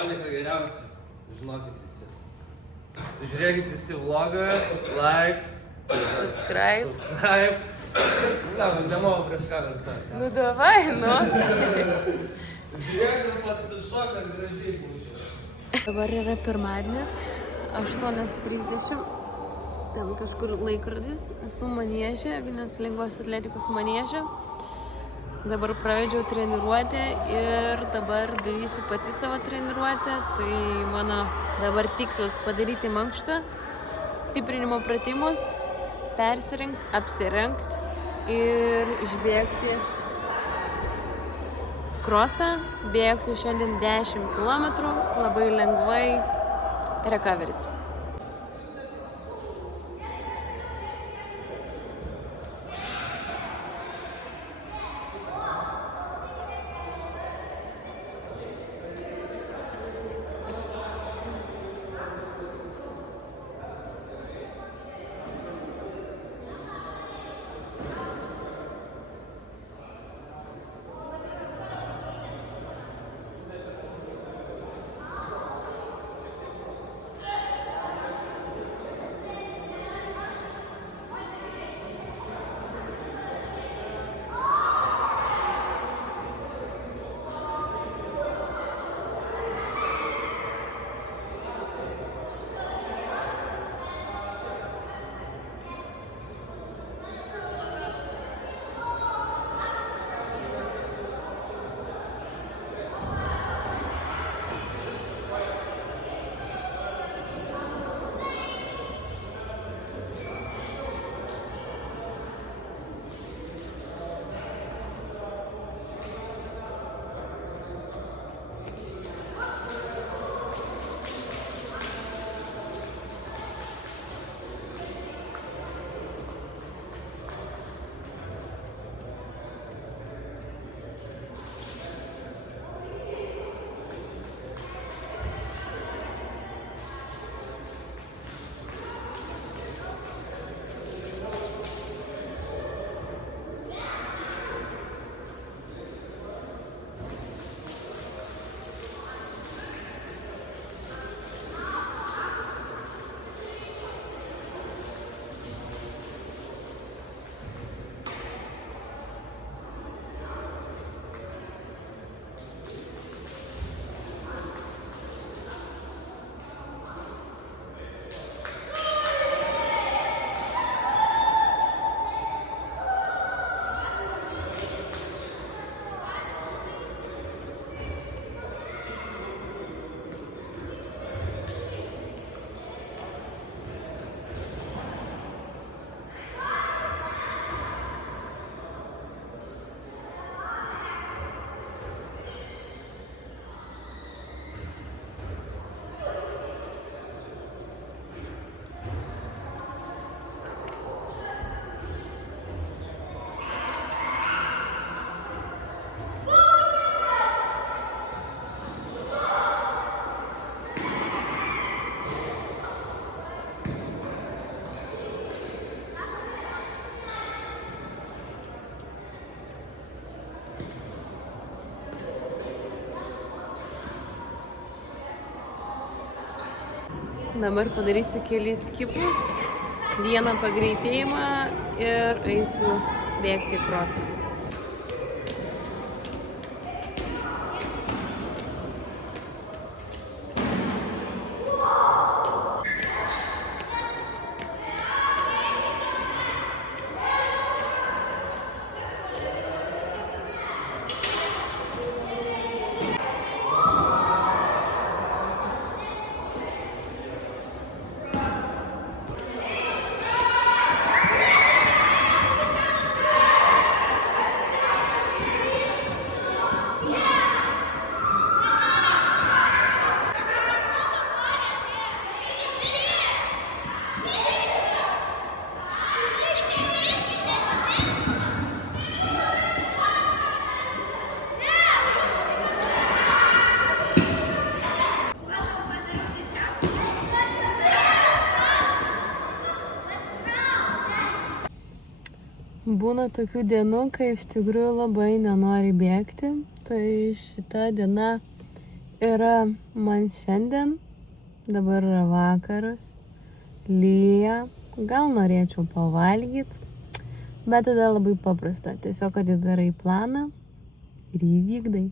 Monika geriausia, žinokit visi. Žiūrėkit visi vlogą, likes, subscribe. Nemoku prieš kamerą sakyti. Nu davai, nu. Žiūrėkit, pat šokant gražiai būčiau. Dabar yra pirmadienis, 8:30. Ten kažkur laikrodis. Esu Manieže, Vilniaus lengvos atletikos Manieže. Dabar pravedžiau treniruotę ir dabar darysiu pati savo treniruotę. Tai mano dabar tikslas padaryti mankštą, stiprinimo pratimus, persirengti, apsirengti ir išbėgti krosą. Bėgsiu šiandien 10 km, labai lengvai, recoveris. Dabar padarysiu kelis skipus, vieną pagreitėjimą ir eisiu bėgti krosą. Būna tokių dienų, kai iš tikrųjų labai nenori bėgti. Tai šita diena yra man šiandien, dabar yra vakaras, lyja, gal norėčiau pavalgyti, bet tada labai paprasta, tiesiog atidarai planą ir jį vykdai.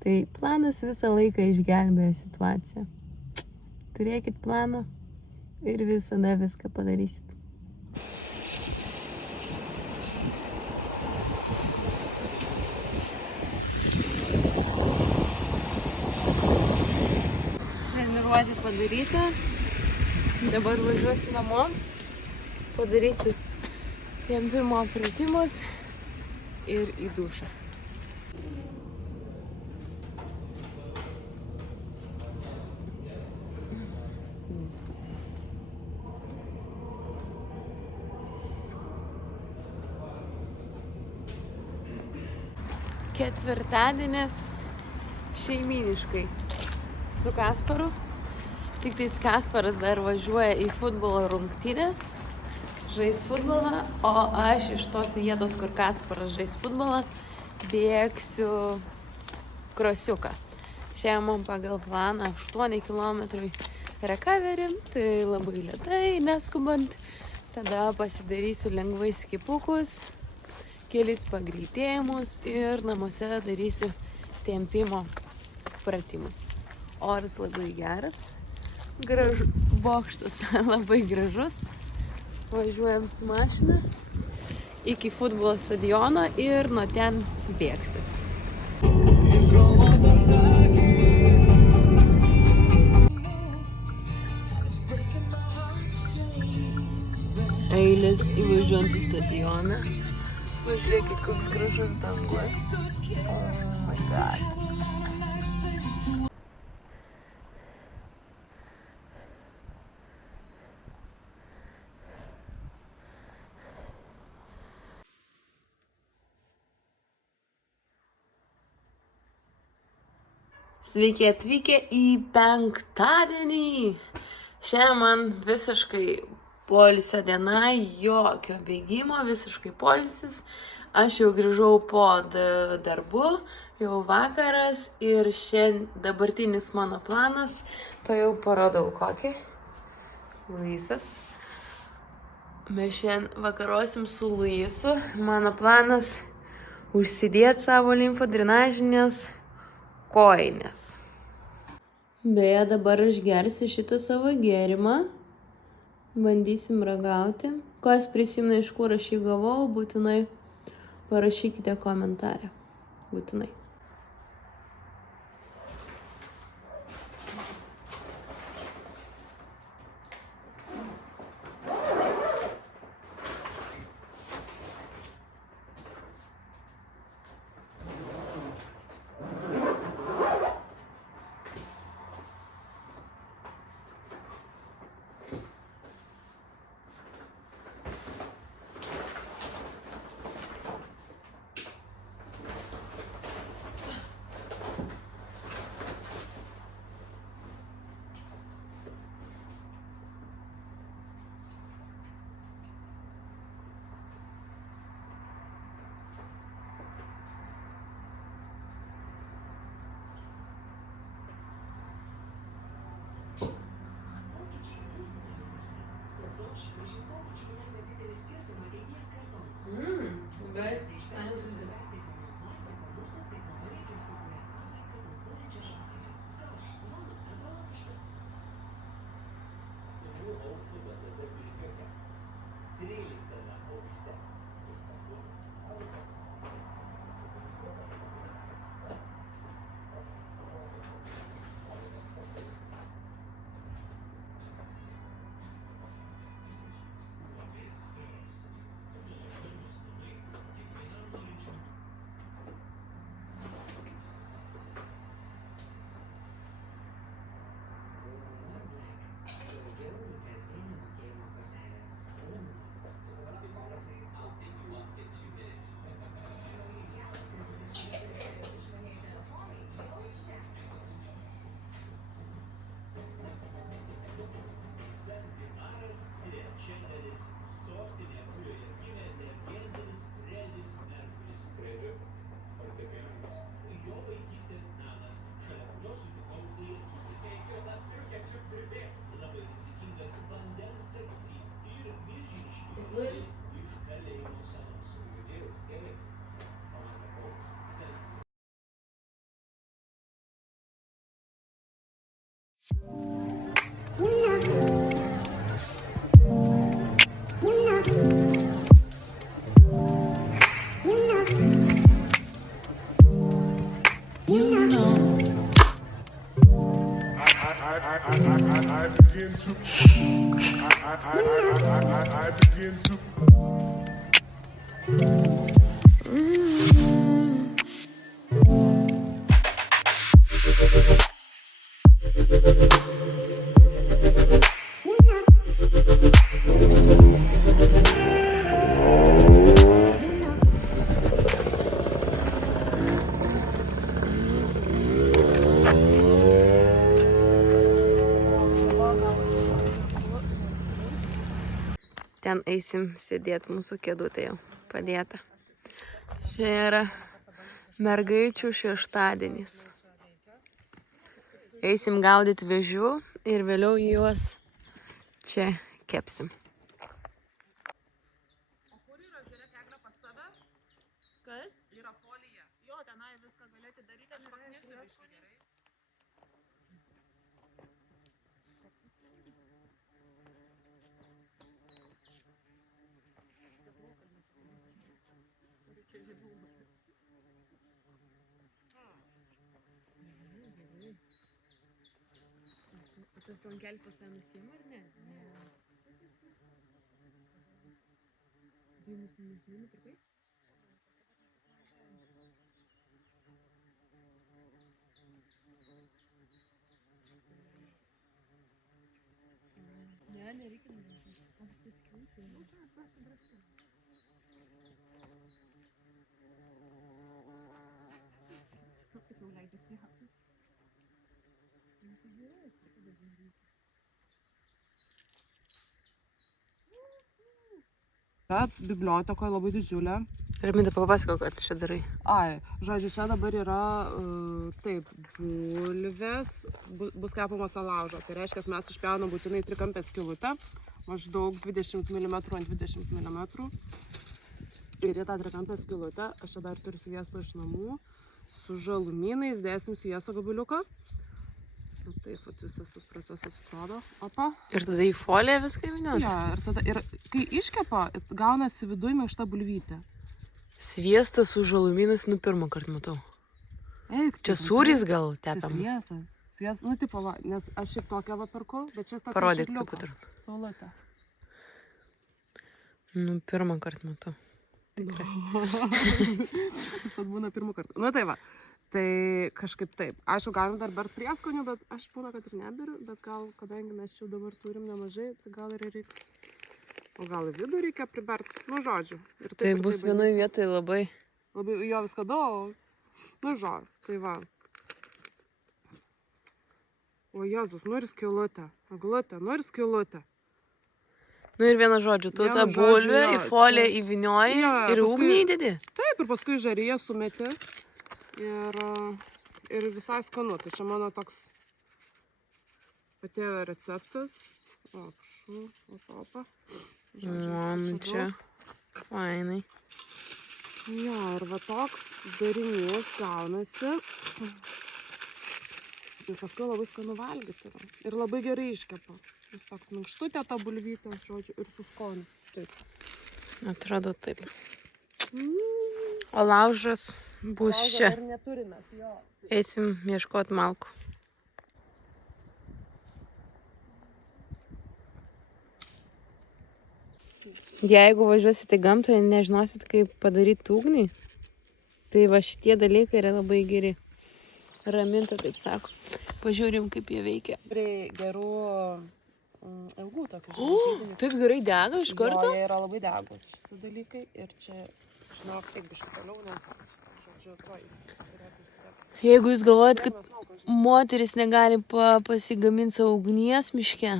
Tai planas visą laiką išgelbėja situaciją. Turėkit planą ir visada viską padarysit. Treniruotė padaryta. Dabar važiuosiu namo. Padarysiu tempimo pratimus ir į dušą. Ketvirtadienis šeimyniškai su Kasparu. Tiktais Kasparas dar važiuoja į futbolo rungtynes, žais futbolą, o aš iš tos vietos, kur Kasparas žais futbolą, bėgsiu krosiuką. Šiandien man pagal planą 8 km recovery, tai labai lėtai, neskubant. Tada pasidarysiu lengvai skipukus, kelis pagreitėjimus ir namuose darysiu tempimo pratimus. Oras labai geras, bokštas labai gražus. Važiuojam su mašina iki futbolo stadiono ir nuo ten bėgsiu. Eilės įvažiuojant į stadioną. Pažiūrėkit, koks gražus dangus. Oh my god. Sveiki atvykę į penktadienį. Šiandien man visiškai poilsio diena, jokio bėgimo, visiškai poilsis. Aš jau grįžau po darbų, jau vakaras ir šiandien dabartinis mano planas, to jau parodau kokį. Luisas. Mes šiandien vakarosim su Luisu. Mano planas užsidėti savo limfodrenažinės kojines. Beje, dabar aš gersiu šitą savo gėrimą. Bandysim ragauti. Kas prisimena, iš kur aš jį gavau, būtinai parašykite komentarę. Būtinai. I begin to Ten eisim sėdėti mūsų kėdutė jau padėta. Čia yra mergaičių šeštadienis. Eisim gaudyti vėžių ir vėliau juos čia kepsim. O kur yra, žiūrėk, Egle, pas tave? Kas? Yra folija. Jo, tenai viską galėti daryti, aš paknisiu biškį, gerai? O tas lankelis pas tave nusiima ar ne? Ne. Tu nesiniai nupirkai? Ne, nereikia nubrašyti. O pasiskilti. Kaip jau leidžiasi jautis. Bet bibliotekoje labai didžiulė. Raminta, papasakok, ką tu čia darai. Ai, žodžiu, čia dabar yra, taip, bulvės, bus kepamos ant laužo. Tai reiškia, mes išpjaunam būtinai trikampę skylutę, maždaug 20 mm ant 20 mm. Ir į tą trikampę skylutę, aš čia dar turiu sviesto iš namų, su žalumynais dėsim sviesto gabaliuką. Nu, taip, visas tas procesas atrodo. Opa. Ir tada į foliją viską įvyniot? Ja, ir kai iškepa, gaunasi viduj minkšta bulvytė. Sviestas su žalumynais, nu pirmą kartą matau. Eik, Čia sūris gal tepam? Čia sviestas, nu tipo, va, nes aš šiaip tokią va pirkau, bet čia tokia Parodyk, šikliuka. kaip atrodo. Saulutė. Nu, pirmą kartą matau. Tikrai. Visat būna pirmą kartą. Nu tai va, tai kažkaip taip. Aišku, galim dar bert prieskonių, bet aš būna, kad ir neberiu, bet gal, kadangi mes jau dabar turim nemažai, tai gal ir reiks. O gal į vidų reikia pribert, nu žodžiu. Ir Tai ir bus taip vienoje bandysim. vietoje labai. Labai jo viską daug. Nu žodžiu, tai va. O Jėzus, nu ir skylutė. Aglutė, nu ir skylutė. Nu ir vieną žodžiu, tu tą Vienu žodžiu, bulvę jo, į foliją čia- įvynioji Jo, ir paskui- ugnį įdedi. Taip, ir paskui žaryje sumeti. Ir visai skanu. Tai čia mano toks patėvė receptas. O, prašau, opa. Nu čia. Fainai. Jo, ir va toks darinys gaunasi. Ir paskui labai skanu valgyti yra. Ir labai gerai iškepa. Jis toks minkštutė ta bulvytė, žodžiu, ir su skoniu. Taip. Atrodo taip. O laužas bus čia. Dar neturime, jo. Eisim ieškoti malkų. Jeigu važiuosit į gamtą ir nežinosit, kaip padaryti ugnį, tai va šitie dalykai yra labai geri. Raminta taip sako. Pažiūrim, kaip jie veikia. Prie gerų ilgų tokių O, taip gerai dega iš karto? Jie yra labai degus šitie dalykai. Ir čia, žinok, tik biškai toliau, nes, žodžiu, jis turėtų įsidėti. Jeigu jūs galvojat, kad moteris negali pasigaminti savo ugnies miške,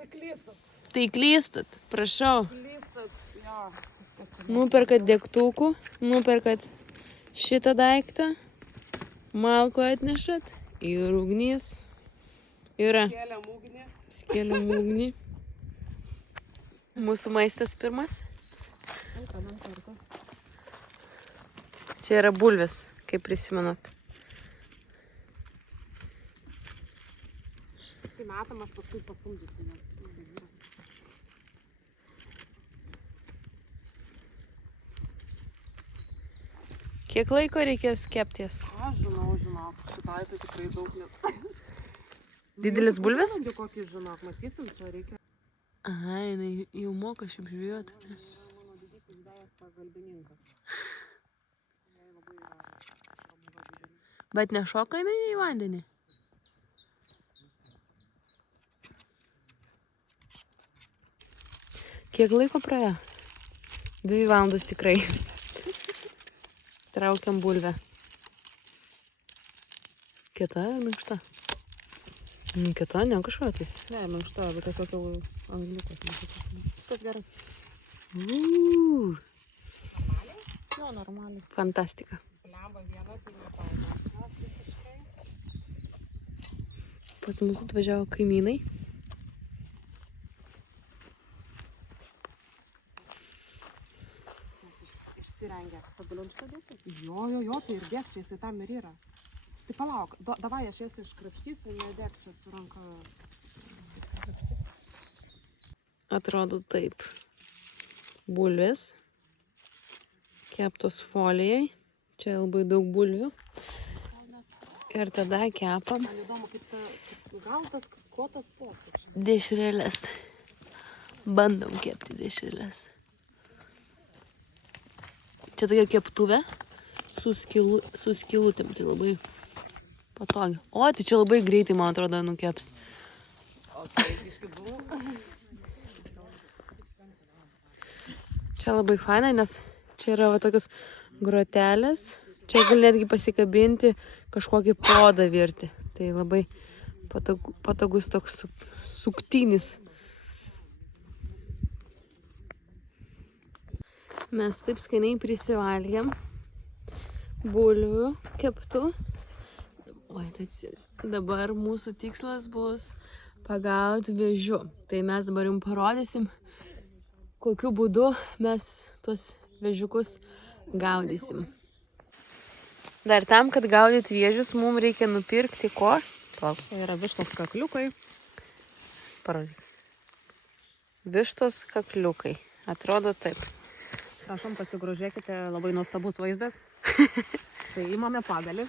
Tai klystat. tai klystat. Prašau. Klystat, jo. Viskas čia. Nuperkat degtukų, nuperkat šitą daiktą, malko atnešat ir ugnis yra. Kėlėm ugnį. Skėliam ugnį. Mūsų maistas pirmas. Anam kartą. Čia yra bulvės, kaip prisimenat. kai metam, aš paskui pastumdysiu, nes jisai čia. Kiek laiko reikės kepties? Aš žinau, šitai tai tikrai daug net. Didelis bulves? Kokį žinok, matysim, čia reikia. Aha, jinai jau moka šiaip žvejoti. Mano didysis žvejas pagalbininkas. Jai labai yra pramoga didelė. Bet nešoka jinai į vandenį? Kiek laiko praėjo? 2 valandos tikrai. Traukiam bulvę. Kieta ar minkšta? Kieta, ne kažko tais. Ne, minkšta, bet tiesiog jau angliukas. Viskas gerai. Normaliai? Jo, normaliai. Fantastika. Lemba viena, tai nepaėmė. Visiškai. Pas mus atvažiavo kaimynai. Išsirengė. Pagaliau šitą dėti? Jo, tai ir dėk čia, jisai tam ir yra. Tai palauk, davai aš jas iškrapštysiu, nedėk čia su ranka. Atrodo taip. Bulvės. Keptos folijai. Čia labai daug bulvių. Ir tada kepam Man įdomu, kaip gautas, ko tas pokyčius. dešreles. Bandom kepti dešreles. Čia tokia keptuvė su skylutėm, tai labai patogi. O, tai čia labai greitai, man atrodo, nukeps. Čia labai faina, nes čia yra va tokios grotelės. Čia gali netgi pasikabinti kažkokį podą virti. Tai labai patogus toks suktinis. Mes taip skaniai prisivalgėm bulvių keptų. Oi, tai dabar mūsų tikslas bus pagauti vėžių. Tai mes dabar jums parodysim, kokiu būdu mes tuos vėžiukus gaudysim. Dar tam, kad gaudyti vėžius, mums reikia nupirkti ko? Palauk. Tai yra vištos kakliukai. Parodyk. Vištos kakliukai. Atrodo taip. Prašom, pasigrožėkite, labai nuostabus vaizdas. Tai imame pagalį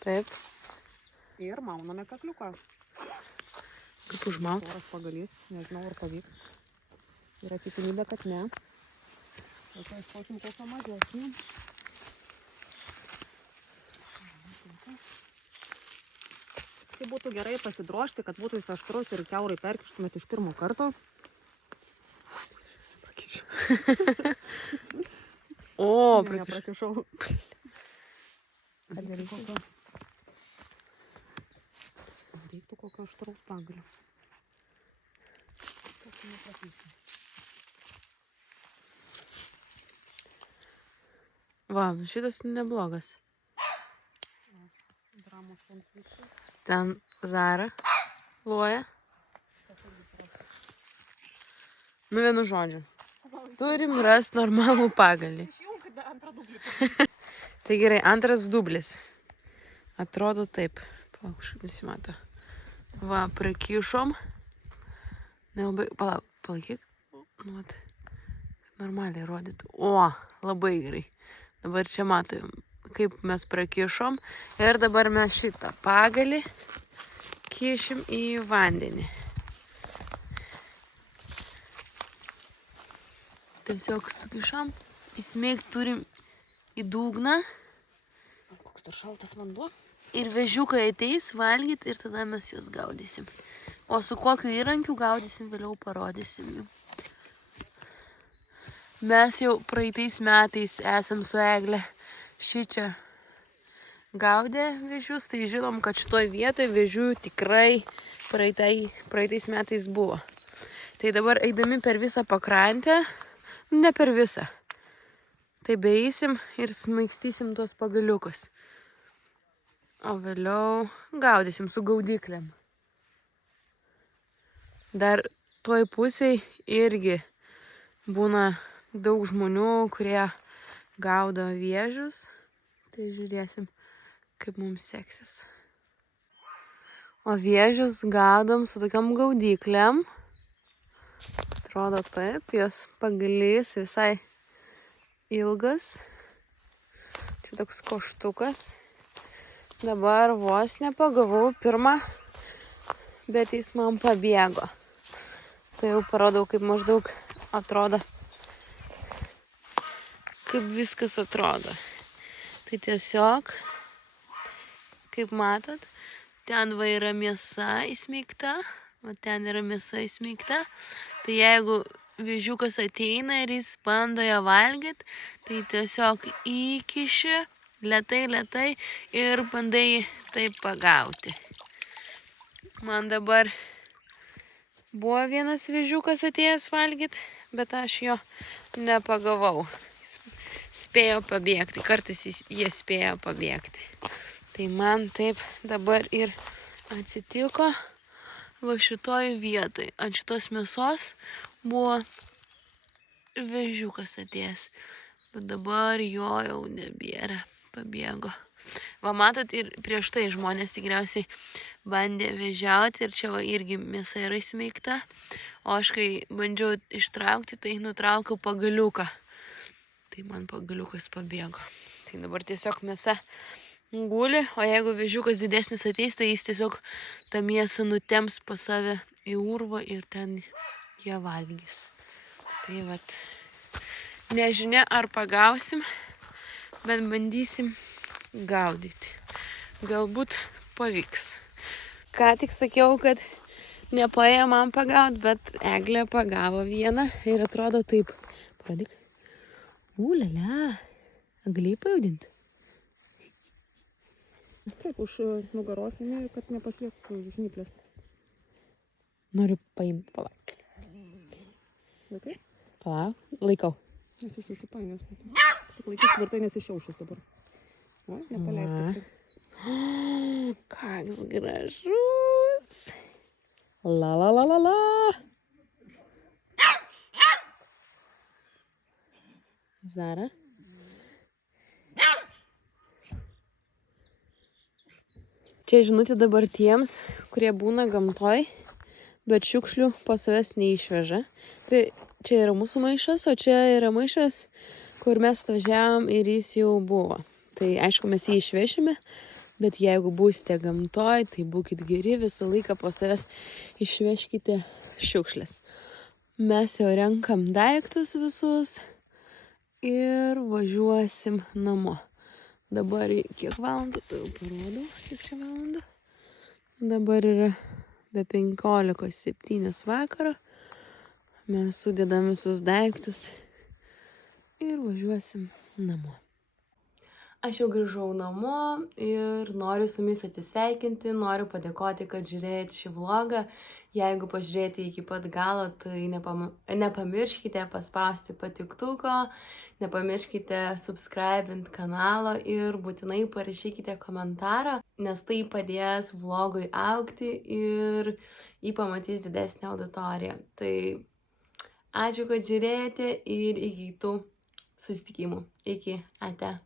Taip. ir mauname kakliuką. Kaip užmauti? Storas pagalys, nežinau, ar pavyks. Yra tikimybė, kad ne. Reikia išposim kokio mažesnį. Tai būtų gerai pasidrožti, kad būtų jis aštrus ir kiaurai perkištumėt iš pirmo karto. O, Prakišau. Ką darysi? Reiktų kokio aštraus pagalio. Va, šitas neblogas. Ten Zara loja. Nu, vienu žodžiu. Turim rasti normalų pagalį. Tai gerai, antras dublis. Atrodo taip. Palauk, kažkaip nesimato. Va, prakišom. Nelabai, palaikyk. Nu, vat, kad normaliai rodytų. O, labai gerai. Dabar čia matom, kaip mes prakišom. Ir dabar mes šitą pagalį kišim į vandenį. Tiesiog sukišam. Įsmeigti turim į dugną. Koks dar šaltas vanduo. Ir vėžiukai ateis valgyti ir tada mes juos gaudysim. O su kokiu įrankiu gaudysim, vėliau parodysim jums. Mes jau praeitais metais esam su Egle šičia gaudę vėžius, tai žinom, kad šitoj vietoje vėžių tikrai praeitais metais buvo. Tai dabar eidami per visą pakrantę, ne per visą, tai beeisim ir smaigstysim tuos pagaliukus. O vėliau gaudysim su gaudyklėm. Dar toj pusėj irgi būna daug žmonių, kurie gaudo vėžius. Tai žiūrėsim, kaip mums seksis. O vėžius gaudom su tokiom gaudyklėm. Atrodo taip, jos pagalys visai ilgas. Čia toks koštukas. Dabar vos nepagavau pirmą, bet jis man pabėgo. Tai jau parodau, kaip maždaug atrodo, kaip viskas atrodo. Tai tiesiog, kaip matot, ten va yra mėsa įsmeigta, o ten yra mėsa įsmeigta. Tai jeigu vėžiukas ateina ir jis bando ją valgyti, tai tiesiog įkiši lėtai ir bandai taip pagauti. Man dabar buvo vienas vėžiukas atėjęs valgyti, bet aš jo nepagavau. Jis spėjo pabėgti, kartais jie spėjo pabėgti. Tai man taip dabar ir atsitiko va šitoj vietoj. Ant šitos mėsos buvo vėžiukas atėjęs, bet dabar jo jau nebėra, pabėgo. Va matot, ir prieš tai žmonės tikriausiai bandė vėžiauti ir čia va irgi mėsa yra įsmeigta, o aš kai bandžiau ištraukti, tai nutraukiau pagaliuką. Tai man pagaliukas pabėgo. Tai dabar tiesiog mėsa guli, o jeigu vėžiukas didesnis ateis, tai jis tiesiog tą mėsą nutems pas save į urvą ir ten jie valgys. Tai vat, nežinia ar pagausim, bet bandysim gaudyti. Galbūt pavyks. Ką tik sakiau, kad nepaėjo man pagaut, bet Eglė pagavo vieną ir atrodo taip. Pradyk. Ulala, gali pajudinti? Taip, už nugaros, kad nepasliektų žnyplės. Noriu paimti, palauk. Laikai? Palauk, laikau. Nes jis susipainios. Tik laikyk tvirtai, nes išjaušis dabar. O, nepaleisk. Koks gražus. La la la la la. Zara. Čia žinutė dabar tiems, kurie būna gamtoj, bet šiukšlių po savęs neišveža. Tai čia yra mūsų maišas, o čia yra maišas, kur mes atvažiavom ir jis jau buvo. Tai aišku, mes jį išvešime, bet jeigu būsite gamtoj, tai būkit geri, visą laiką po savęs išveškite šiukšlės. Mes jau renkam daiktus visus ir važiuosim namo. Dabar kiek valandų, tai jau parodau, kiek čia valandų. Dabar yra be 15:07 vakaro. Mes sudedam visus daiktus ir važiuosim namo. Aš jau grįžau namo ir noriu su jumis atsisveikinti, noriu padėkoti, kad žiūrėjote šį vlogą. Jeigu pažiūrėjote iki pat galo, tai nepamirškite paspausti patiktuko, nepamirškite subscribint kanalo ir būtinai parašykite komentarą, nes tai padės vlogui augti ir jį pamatys didesnė auditorija. Tai ačiū, kad žiūrėjote ir iki kitų susitikimų. Iki, ate.